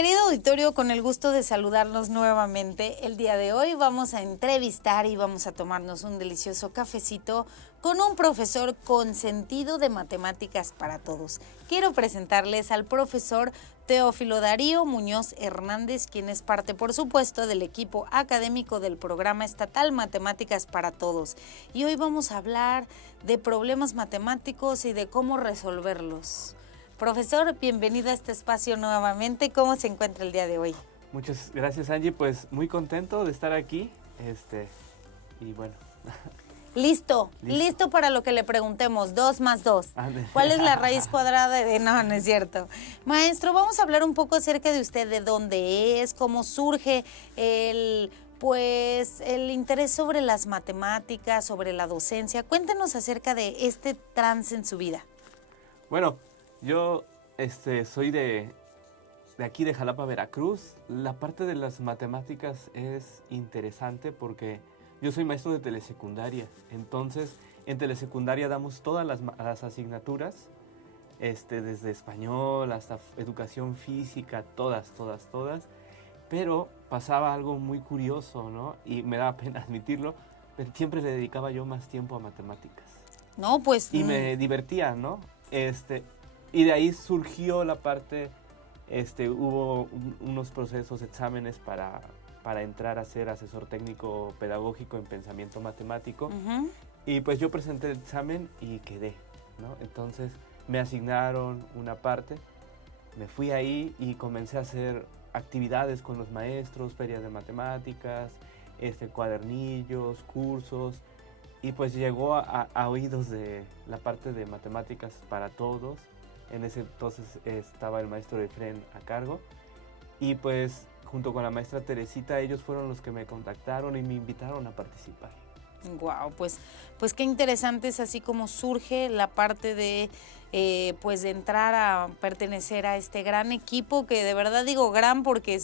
Querido auditorio, con el gusto de saludarnos nuevamente. El día de hoy vamos a entrevistar y vamos a tomarnos un delicioso cafecito con un profesor con sentido de matemáticas para todos. Quiero presentarles al profesor Teófilo Darío Muñoz Hernández, quien es parte, por supuesto, del equipo académico del Programa Estatal Matemáticas para Todos. Y hoy vamos a hablar de problemas matemáticos y de cómo resolverlos. Profesor, bienvenido a este espacio nuevamente. ¿Cómo se encuentra el día de hoy? Muchas gracias, Angie. Pues muy contento de estar aquí. Y bueno. Listo para lo que le preguntemos. 2 más 2. ¿Cuál es la raíz cuadrada de...? No, no es cierto. Maestro, vamos a hablar un poco acerca de usted, de dónde es, cómo surge el interés sobre las matemáticas, sobre la docencia. Cuéntenos acerca de este trance en su vida. Bueno, yo soy de aquí de Jalapa, Veracruz. La parte de las matemáticas es interesante porque yo soy maestro de telesecundaria. Entonces, en telesecundaria damos todas las asignaturas, desde español hasta educación física, todas. Pero pasaba algo muy curioso, ¿no? Y me da pena admitirlo, pero siempre le dedicaba yo más tiempo a matemáticas. No, pues... Y me divertía, ¿no? Y de ahí surgió la parte, hubo unos procesos, exámenes para entrar a ser asesor técnico pedagógico en pensamiento matemático. Y pues yo presenté el examen y quedé, ¿no? Entonces me asignaron una parte, me fui ahí y comencé a hacer actividades con los maestros, ferias de matemáticas, cuadernillos, cursos. Y pues llegó a oídos de la parte de matemáticas para todos. En ese entonces estaba el maestro Efren a cargo. Y pues junto con la maestra Teresita, ellos fueron los que me contactaron y me invitaron a participar. Wow, pues qué interesante es así como surge la parte de de entrar a pertenecer a este gran equipo, que de verdad digo gran porque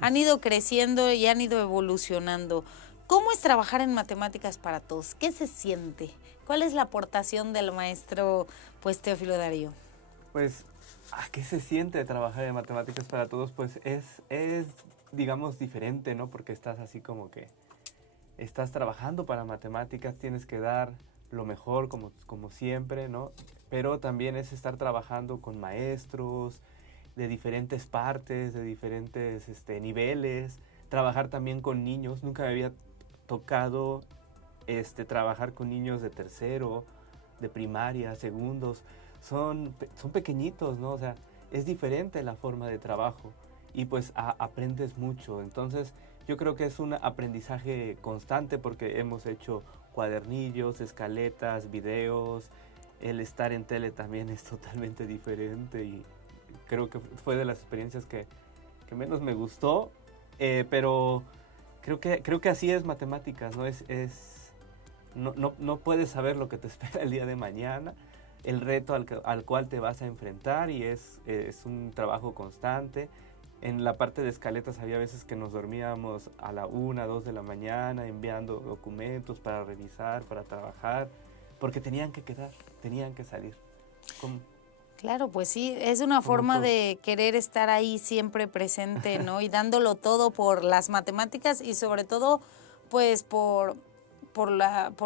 han ido creciendo y han ido evolucionando. ¿Cómo es trabajar en matemáticas para todos? ¿Qué se siente? ¿Cuál es la aportación del maestro Teófilo Darío? Pues, ¿qué se siente trabajar en matemáticas para todos? Pues es digamos, diferente, ¿no? Porque estás así como que estás trabajando para matemáticas, tienes que dar lo mejor como siempre, ¿no? Pero también es estar trabajando con maestros de diferentes partes, de diferentes niveles, trabajar también con niños. Nunca me había tocado trabajar con niños de tercero, de primaria, segundos. Son pequeñitos, ¿no? O sea, es diferente la forma de trabajo y pues aprendes mucho. Entonces yo creo que es un aprendizaje constante porque hemos hecho cuadernillos, escaletas, videos. El estar en tele también es totalmente diferente y creo que fue de las experiencias que menos me gustó, pero creo que así es matemáticas, ¿no? No puedes saber lo que te espera el día de mañana, el reto al cual te vas a enfrentar, y es un trabajo constante. En la parte de escaletas había veces que nos dormíamos a la 1, 2 de la mañana enviando documentos para revisar, para trabajar, porque tenían que salir. Claro, pues sí, es una forma de querer estar ahí siempre presente, ¿no? Y dándolo todo por las matemáticas y sobre todo, pues por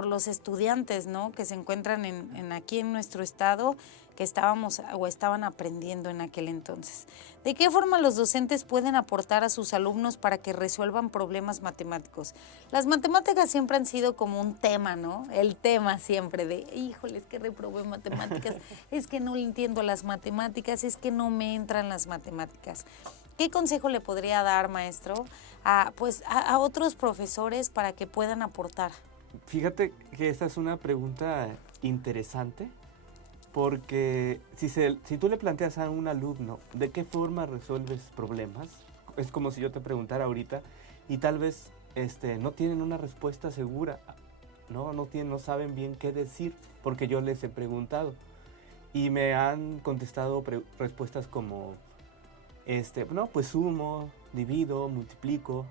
los estudiantes, ¿no? Que se encuentran aquí en nuestro estado, que estaban aprendiendo en aquel entonces. ¿De qué forma los docentes pueden aportar a sus alumnos para que resuelvan problemas matemáticos? Las matemáticas siempre han sido como un tema, ¿no? El tema siempre de, híjole, es que reprobé matemáticas, es que no entiendo las matemáticas, es que no me entran las matemáticas. ¿Qué consejo le podría dar, maestro, a otros profesores para que puedan aportar? Fíjate que esta es una pregunta interesante, porque si tú le planteas a un alumno de qué forma resuelves problemas, es como si yo te preguntara ahorita y tal vez no tienen una respuesta segura, no saben bien qué decir, porque yo les he preguntado y me han contestado respuestas como, no, pues sumo, divido, multiplico.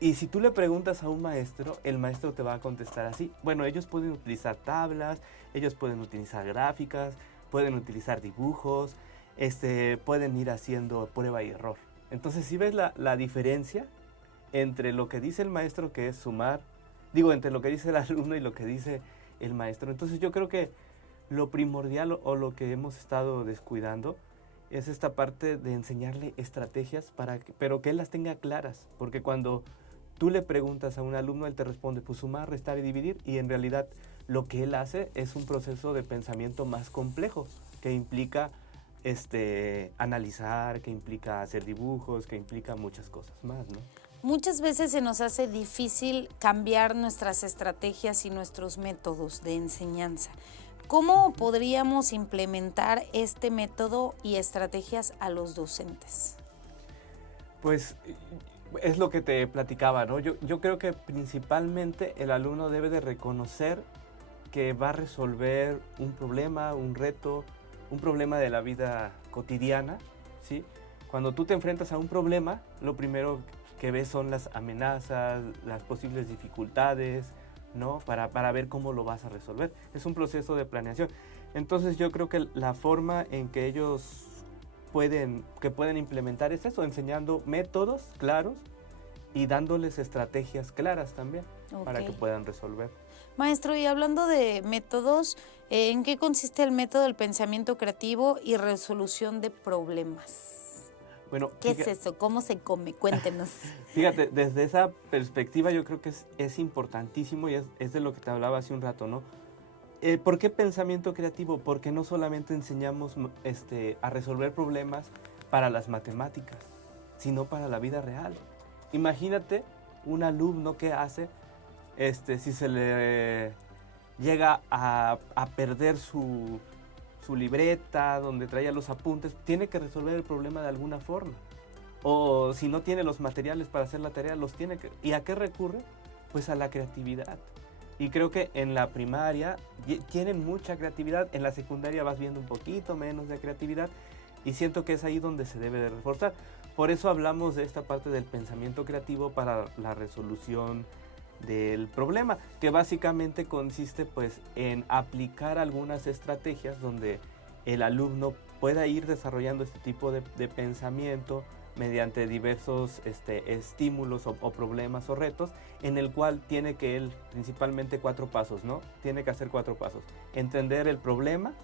Y si tú le preguntas a un maestro, el maestro te va a contestar así. Bueno, ellos pueden utilizar tablas, ellos pueden utilizar gráficas, pueden utilizar dibujos, pueden ir haciendo prueba y error. Entonces, ¿sí ves la diferencia entre lo que dice el maestro, que es sumar, digo, entre lo que dice el alumno y lo que dice el maestro? Entonces, yo creo que lo primordial o lo que hemos estado descuidando es esta parte de enseñarle estrategias, pero que él las tenga claras, porque cuando tú le preguntas a un alumno, él te responde, pues sumar, restar y dividir, y en realidad lo que él hace es un proceso de pensamiento más complejo, que implica analizar, que implica hacer dibujos, que implica muchas cosas más, ¿no? Muchas veces se nos hace difícil cambiar nuestras estrategias y nuestros métodos de enseñanza. ¿Cómo podríamos implementar este método y estrategias a los docentes? Pues es lo que te platicaba, ¿no? Yo creo que principalmente el alumno debe de reconocer que va a resolver un problema, un reto, un problema de la vida cotidiana, ¿sí? Cuando tú te enfrentas a un problema, lo primero que ves son las amenazas, las posibles dificultades, ¿no? Para ver cómo lo vas a resolver. Es un proceso de planeación. Entonces yo creo que la forma en que ellos pueden implementar es eso, enseñando métodos claros y dándoles estrategias claras también, para que puedan resolver. Maestro, y hablando de métodos, ¿en qué consiste el método del pensamiento creativo y resolución de problemas? Bueno, ¿Qué es eso? ¿Cómo se come? Cuéntenos. Fíjate, desde esa perspectiva yo creo que es importantísimo y es de lo que te hablaba hace un rato, ¿no? ¿Por qué pensamiento creativo? Porque no solamente enseñamos a resolver problemas para las matemáticas, sino para la vida real. Imagínate un alumno que hace, si se le llega a perder su libreta, donde traía los apuntes, tiene que resolver el problema de alguna forma. O si no tiene los materiales para hacer la tarea, los tiene que... ¿Y a qué recurre? Pues a la creatividad. Y creo que en la primaria tienen mucha creatividad, en la secundaria vas viendo un poquito menos de creatividad, y siento que es ahí donde se debe de reforzar. Por eso hablamos de esta parte del pensamiento creativo para la resolución del problema, que básicamente consiste pues en aplicar algunas estrategias donde el alumno pueda ir desarrollando este tipo de pensamiento mediante diversos estímulos o problemas o retos, en el cual tiene que él, principalmente 4 pasos, ¿no? Tiene que hacer 4 pasos. Entender el problema,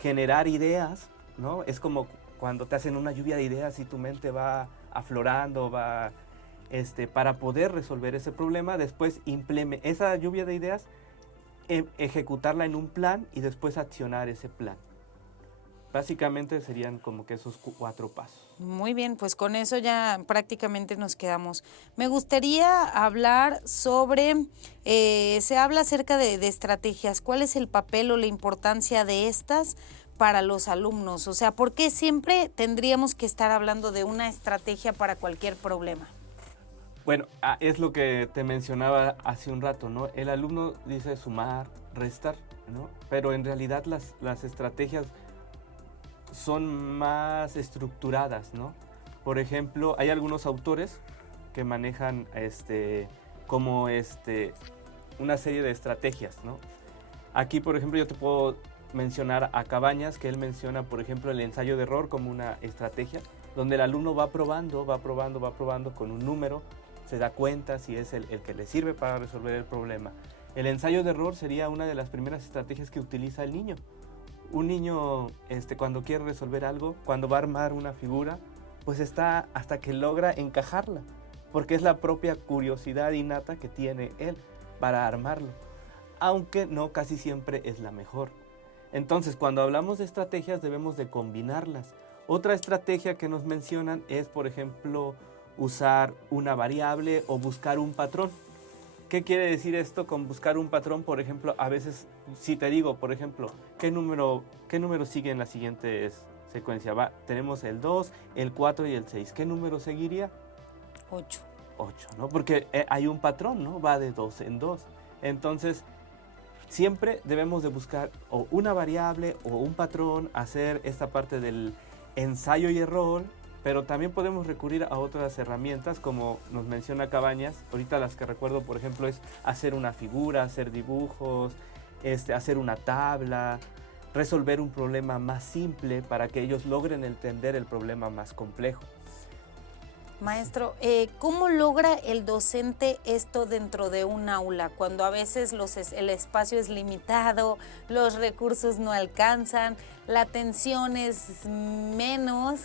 generar ideas, ¿no? Es como cuando te hacen una lluvia de ideas y tu mente va aflorando, va... para poder resolver ese problema, después esa lluvia de ideas, ejecutarla en un plan y después accionar ese plan. Básicamente serían como que esos 4 pasos. Muy bien, pues con eso ya prácticamente nos quedamos. Me gustaría hablar sobre, se habla acerca de estrategias. ¿Cuál es el papel o la importancia de estas para los alumnos? O sea, ¿por qué siempre tendríamos que estar hablando de una estrategia para cualquier problema? Bueno, es lo que te mencionaba hace un rato, ¿no? El alumno dice sumar, restar, ¿no? Pero en realidad las estrategias son más estructuradas, ¿no? Por ejemplo, hay algunos autores que manejan una serie de estrategias, ¿no? Aquí, por ejemplo, yo te puedo mencionar a Cabañas, que él menciona, por ejemplo, el ensayo de error como una estrategia, donde el alumno va probando con un número, se da cuenta si es el que le sirve para resolver el problema. El ensayo de error sería una de las primeras estrategias que utiliza el niño. Un niño, cuando quiere resolver algo, cuando va a armar una figura, pues está hasta que logra encajarla, porque es la propia curiosidad innata que tiene él para armarlo, aunque no casi siempre es la mejor. Entonces, cuando hablamos de estrategias, debemos de combinarlas. Otra estrategia que nos mencionan es, por ejemplo, usar una variable o buscar un patrón. ¿Qué quiere decir esto con buscar un patrón? Por ejemplo, a veces, si te digo, por ejemplo, ¿qué número sigue en la siguiente secuencia? Tenemos el 2, el 4 y el 6. ¿Qué número seguiría? 8. 8, ¿no? Porque hay un patrón, ¿no? Va de 2 en 2. Entonces, siempre debemos de buscar o una variable o un patrón, hacer esta parte del ensayo y error, pero también podemos recurrir a otras herramientas, como nos menciona Cabañas. Ahorita las que recuerdo, por ejemplo, es hacer una figura, hacer dibujos, hacer una tabla, resolver un problema más simple para que ellos logren entender el problema más complejo. Maestro, ¿cómo logra el docente esto dentro de un aula cuando a veces el espacio es limitado, los recursos no alcanzan, la atención es menos?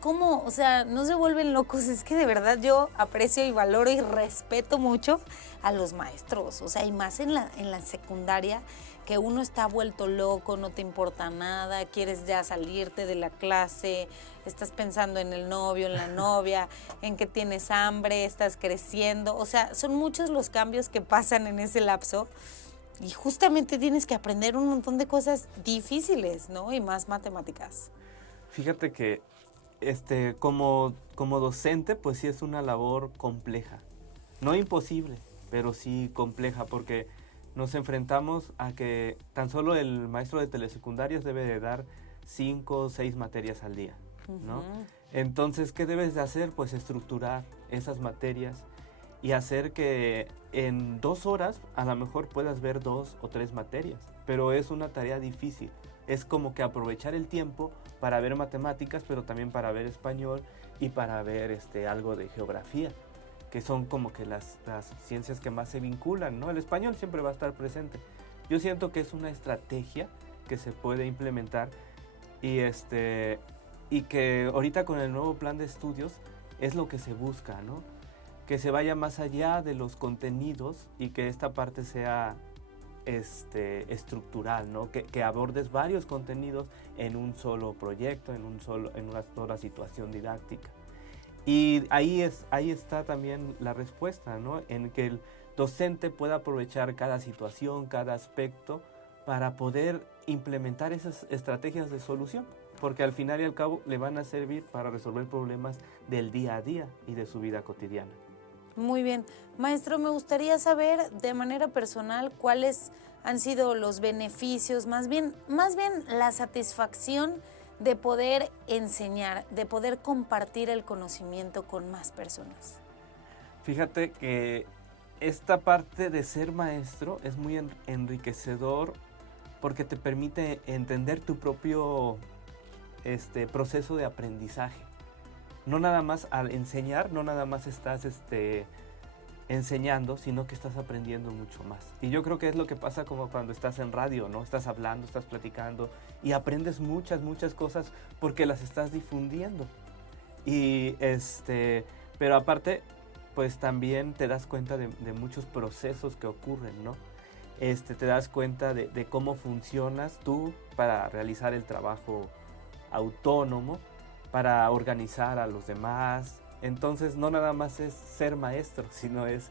¿Cómo? O sea, no se vuelven locos. Es que de verdad yo aprecio y valoro y respeto mucho a los maestros. O sea, y más en la secundaria, que uno está vuelto loco, no te importa nada, quieres ya salirte de la clase, estás pensando en el novio, en la novia, en que tienes hambre, estás creciendo. O sea, son muchos los cambios que pasan en ese lapso y justamente tienes que aprender un montón de cosas difíciles, ¿no? Y más matemáticas. Fíjate que como docente, pues sí es una labor compleja. No imposible, pero sí compleja, porque nos enfrentamos a que tan solo el maestro de telesecundarias debe de dar 5 o 6 materias al día, ¿no? Entonces, ¿qué debes de hacer? Pues estructurar esas materias y hacer que en 2 horas a lo mejor puedas ver 2 o 3 materias, pero es una tarea difícil. Es como que aprovechar el tiempo para ver matemáticas, pero también para ver español y para ver algo de geografía, que son como que las ciencias que más se vinculan, ¿no? El español siempre va a estar presente. Yo siento que es una estrategia que se puede implementar y que ahorita con el nuevo plan de estudios es lo que se busca, ¿no? Que se vaya más allá de los contenidos y que esta parte sea estructural, ¿no? Que abordes varios contenidos en un solo proyecto, en una sola situación didáctica. Y ahí está también la respuesta, ¿no? En que el docente pueda aprovechar cada situación, cada aspecto, para poder implementar esas estrategias de solución, porque al final y al cabo le van a servir para resolver problemas del día a día y de su vida cotidiana. Muy bien. Maestro, me gustaría saber de manera personal cuáles han sido los beneficios, más bien la satisfacción de poder enseñar, de poder compartir el conocimiento con más personas. Fíjate que esta parte de ser maestro es muy enriquecedor porque te permite entender tu propio proceso de aprendizaje. No nada más al enseñar, no nada más estás enseñando, sino que estás aprendiendo mucho más. Y yo creo que es lo que pasa como cuando estás en radio, ¿no? Estás hablando, estás platicando y aprendes muchas cosas porque las estás difundiendo. Y pero aparte, pues también te das cuenta de muchos procesos que ocurren, ¿no? Te das cuenta de cómo funcionas tú para realizar el trabajo autónomo, para organizar a los demás. Entonces no nada más es ser maestro, sino es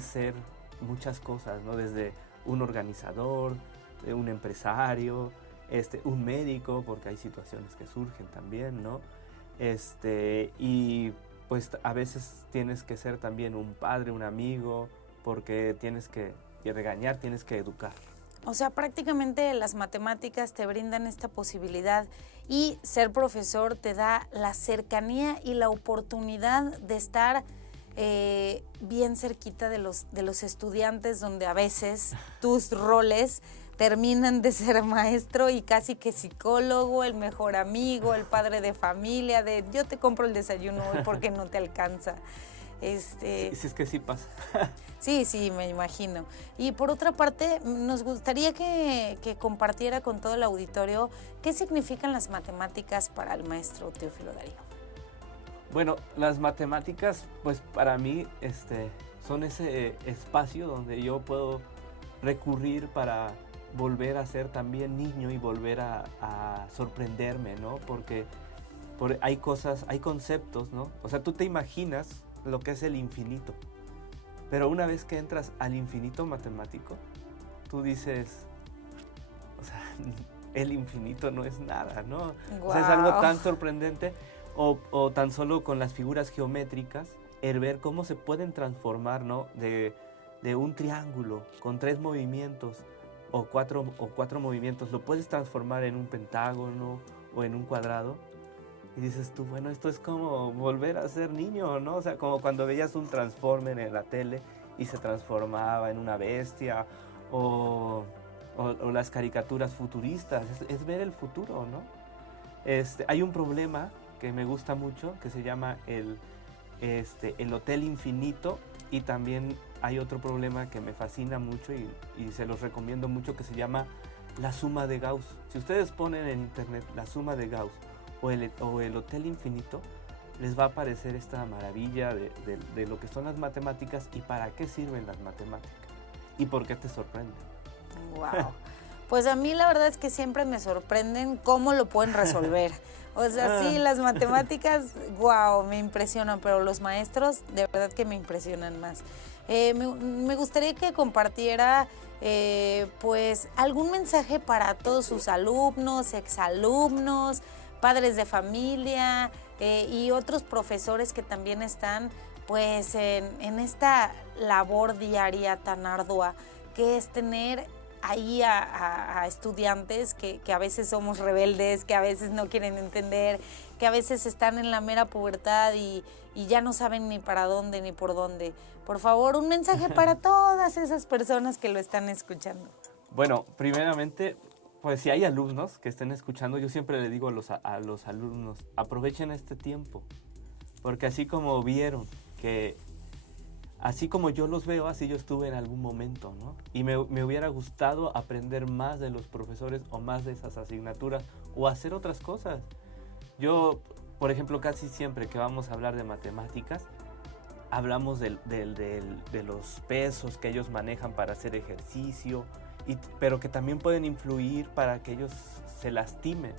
ser muchas cosas, ¿no? Desde un organizador, un empresario, un médico, porque hay situaciones que surgen también, ¿no? Y pues a veces tienes que ser también un padre, un amigo, porque tienes que regañar, tienes que educar. O sea, prácticamente las matemáticas te brindan esta posibilidad y ser profesor te da la cercanía y la oportunidad de estar bien cerquita de los estudiantes, donde a veces tus roles terminan de ser maestro y casi que psicólogo, el mejor amigo, el padre de familia, de yo te compro el desayuno hoy porque no te alcanza. Sí, es que sí pasa. Sí, me imagino. Y por otra parte, nos gustaría que compartiera con todo el auditorio qué significan las matemáticas para el maestro Teófilo Darío. Bueno, las matemáticas, pues para mí, son ese espacio donde yo puedo recurrir para volver a ser también niño y volver a sorprenderme, ¿no? Porque hay cosas, hay conceptos, ¿no? O sea, tú te imaginas lo que es el infinito, pero una vez que entras al infinito matemático, tú dices, o sea, el infinito no es nada, ¿no? Wow. O sea, es algo tan sorprendente, o tan solo con las figuras geométricas, el ver cómo se pueden transformar, ¿no? De un triángulo con 3 movimientos o cuatro movimientos, lo puedes transformar en un pentágono o en un cuadrado. Y dices tú, bueno, esto es como volver a ser niño, ¿no? O sea, como cuando veías un Transformer en la tele y se transformaba en una bestia, o las caricaturas futuristas, es ver el futuro, ¿no? Hay un problema que me gusta mucho, que se llama el Hotel Infinito, y también hay otro problema que me fascina mucho y se los recomiendo mucho, que se llama la suma de Gauss. Si ustedes ponen en internet la suma de Gauss o el Hotel Infinito, les va a aparecer esta maravilla de lo que son las matemáticas y para qué sirven las matemáticas y por qué te sorprenden. Wow. Pues a mí la verdad es que siempre me sorprenden cómo lo pueden resolver. O sea, sí, las matemáticas, wow, me impresionan, pero los maestros de verdad que me impresionan más. Me gustaría que compartiera pues algún mensaje para todos sus alumnos, exalumnos, padres de familia y otros profesores que también están pues en esta labor diaria tan ardua que es tener ahí a estudiantes que a veces somos rebeldes, que a veces no quieren entender, que a veces están en la mera pubertad y ya no saben ni para dónde ni por dónde. Por favor, un mensaje para todas esas personas que lo están escuchando. Bueno, primeramente, pues si hay alumnos que estén escuchando, yo siempre le digo a los alumnos, aprovechen este tiempo, porque así como vieron que así como yo los veo, así yo estuve en algún momento, ¿no? Y me hubiera gustado aprender más de los profesores o más de esas asignaturas o hacer otras cosas. Yo, por ejemplo, casi siempre que vamos a hablar de matemáticas, hablamos de los pesos que ellos manejan para hacer ejercicio, pero que también pueden influir para que ellos se lastimen,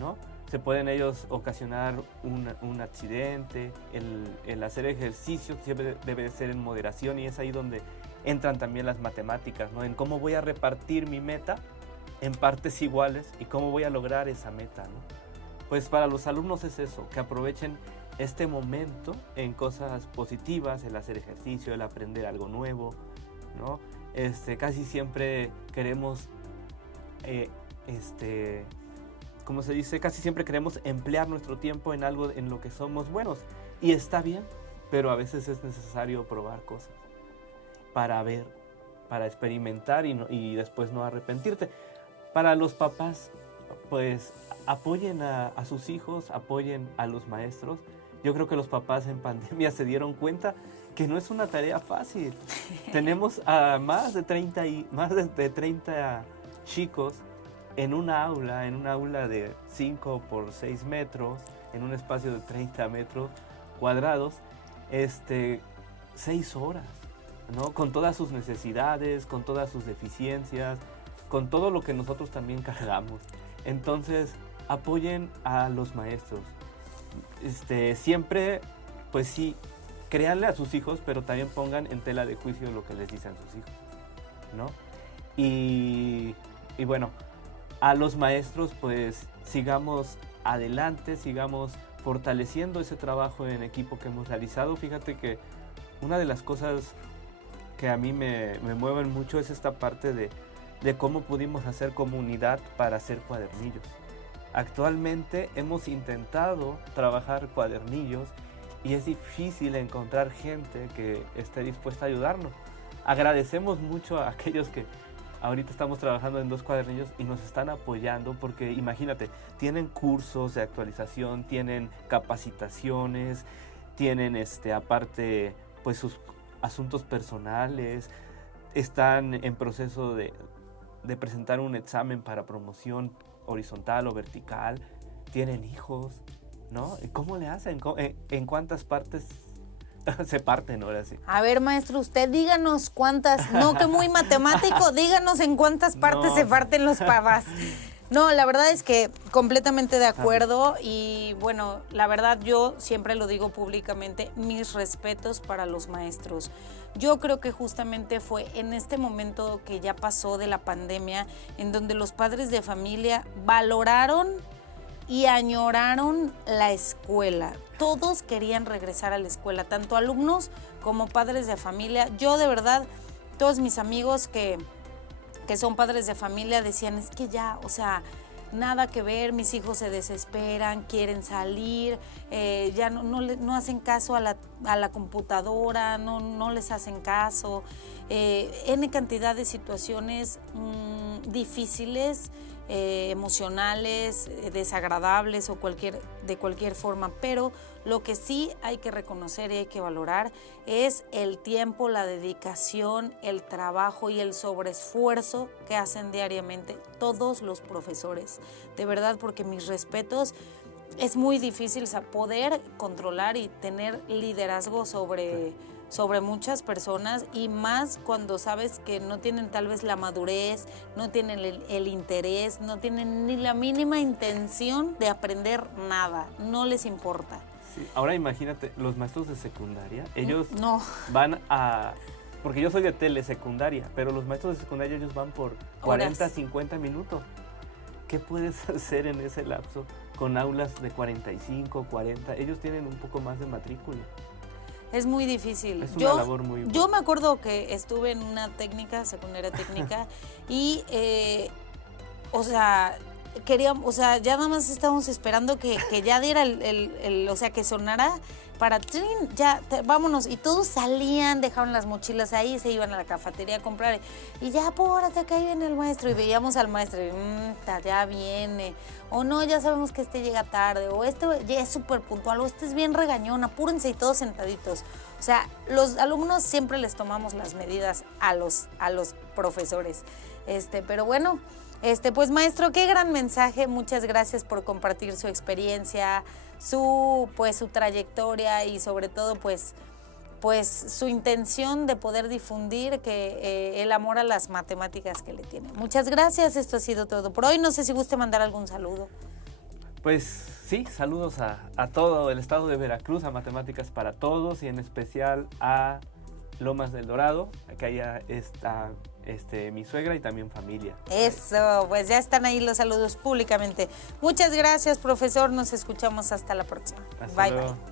¿no? Se pueden ellos ocasionar un accidente. El hacer ejercicio siempre debe ser en moderación y es ahí donde entran también las matemáticas, ¿no? En cómo voy a repartir mi meta en partes iguales y cómo voy a lograr esa meta, ¿no? Pues para los alumnos es eso, que aprovechen este momento en cosas positivas, el hacer ejercicio, el aprender algo nuevo, ¿no? Casi siempre queremos como se dice, casi siempre queremos emplear nuestro tiempo en algo en lo que somos buenos. Y está bien, pero a veces es necesario probar cosas para ver, para experimentar y después no arrepentirte. Para los papás, pues apoyen a sus hijos, apoyen a los maestros. Yo creo que los papás en pandemia se dieron cuenta que no es una tarea fácil. Tenemos a más de 30 chicos en una aula de 5 por 6 metros, en un espacio de 30 metros cuadrados, 6 horas, ¿no? Con todas sus necesidades, con todas sus deficiencias, con todo lo que nosotros también cargamos. Entonces, apoyen a los maestros. Siempre, pues sí, créanle a sus hijos, pero también pongan en tela de juicio lo que les dicen sus hijos, ¿no? Y bueno, a los maestros, pues sigamos adelante, sigamos fortaleciendo ese trabajo en equipo que hemos realizado. Fíjate que una de las cosas que a mí me mueven mucho es esta parte de cómo pudimos hacer comunidad para hacer cuadernillos. Actualmente hemos intentado trabajar cuadernillos y es difícil encontrar gente que esté dispuesta a ayudarnos. Agradecemos mucho a aquellos que ahorita estamos trabajando en 2 cuadernillos y nos están apoyando porque imagínate, tienen cursos de actualización, tienen capacitaciones, tienen aparte pues sus asuntos personales, están en proceso de presentar un examen para promoción horizontal o vertical, tienen hijos, ¿no? ¿Cómo le hacen? ¿En cuántas partes se parten ahora sí? A ver, maestro, usted díganos cuántas, no que muy matemático, díganos en cuántas partes se parten los papás. No, la verdad es que completamente de acuerdo y bueno, la verdad yo siempre lo digo públicamente, mis respetos para los maestros. Yo creo que justamente fue en este momento que ya pasó de la pandemia, en donde los padres de familia valoraron y añoraron la escuela. Todos querían regresar a la escuela, tanto alumnos como padres de familia. Yo de verdad, todos mis amigos que son padres de familia decían, es que ya, o sea, nada que ver, mis hijos se desesperan, quieren salir, ya no hacen caso a la computadora, no les hacen caso. N cantidad de situaciones difíciles, emocionales, desagradables o de cualquier forma, pero lo que sí hay que reconocer y hay que valorar es el tiempo, la dedicación, el trabajo y el sobreesfuerzo que hacen diariamente todos los profesores. De verdad, porque mis respetos, es muy difícil poder controlar y tener liderazgo sobre muchas personas, y más cuando sabes que no tienen tal vez la madurez, no tienen el interés, no tienen ni la mínima intención de aprender nada, no les importa. Sí. Ahora imagínate, los maestros de secundaria, ellos no van a... Porque yo soy de telesecundaria, pero los maestros de secundaria ellos van por 40, 50 minutos. ¿Qué puedes hacer en ese lapso con aulas de 45, 40? Ellos tienen un poco más de matrícula. Es muy difícil. Es una labor muy buena. Yo me acuerdo que estuve en una secundaria técnica, y, o sea, ya nada más estábamos esperando que ya diera o sea, que sonara para, vámonos. Y todos salían, dejaron las mochilas ahí, se iban a la cafetería a comprar. Y ya, apúrate, acá viene el maestro. Y veíamos al maestro, y ya viene. O no, ya sabemos que llega tarde. O ya es súper puntual. O es bien regañón. Apúrense, y todos sentaditos. O sea, los alumnos siempre les tomamos las medidas a los profesores. Pero bueno, pues maestro, qué gran mensaje. Muchas gracias por compartir su experiencia, su trayectoria, y sobre todo pues su intención de poder difundir el amor a las matemáticas que le tiene. Muchas gracias, esto ha sido todo por hoy. No sé si guste mandar algún saludo. Pues sí, saludos a todo el estado de Veracruz, a Matemáticas para Todos, y en especial a Lomas del Dorado. Acá ya está mi suegra y también familia. Eso, pues ya están ahí los saludos públicamente. Muchas gracias, profesor. Nos escuchamos hasta la próxima. Hasta luego. Bye.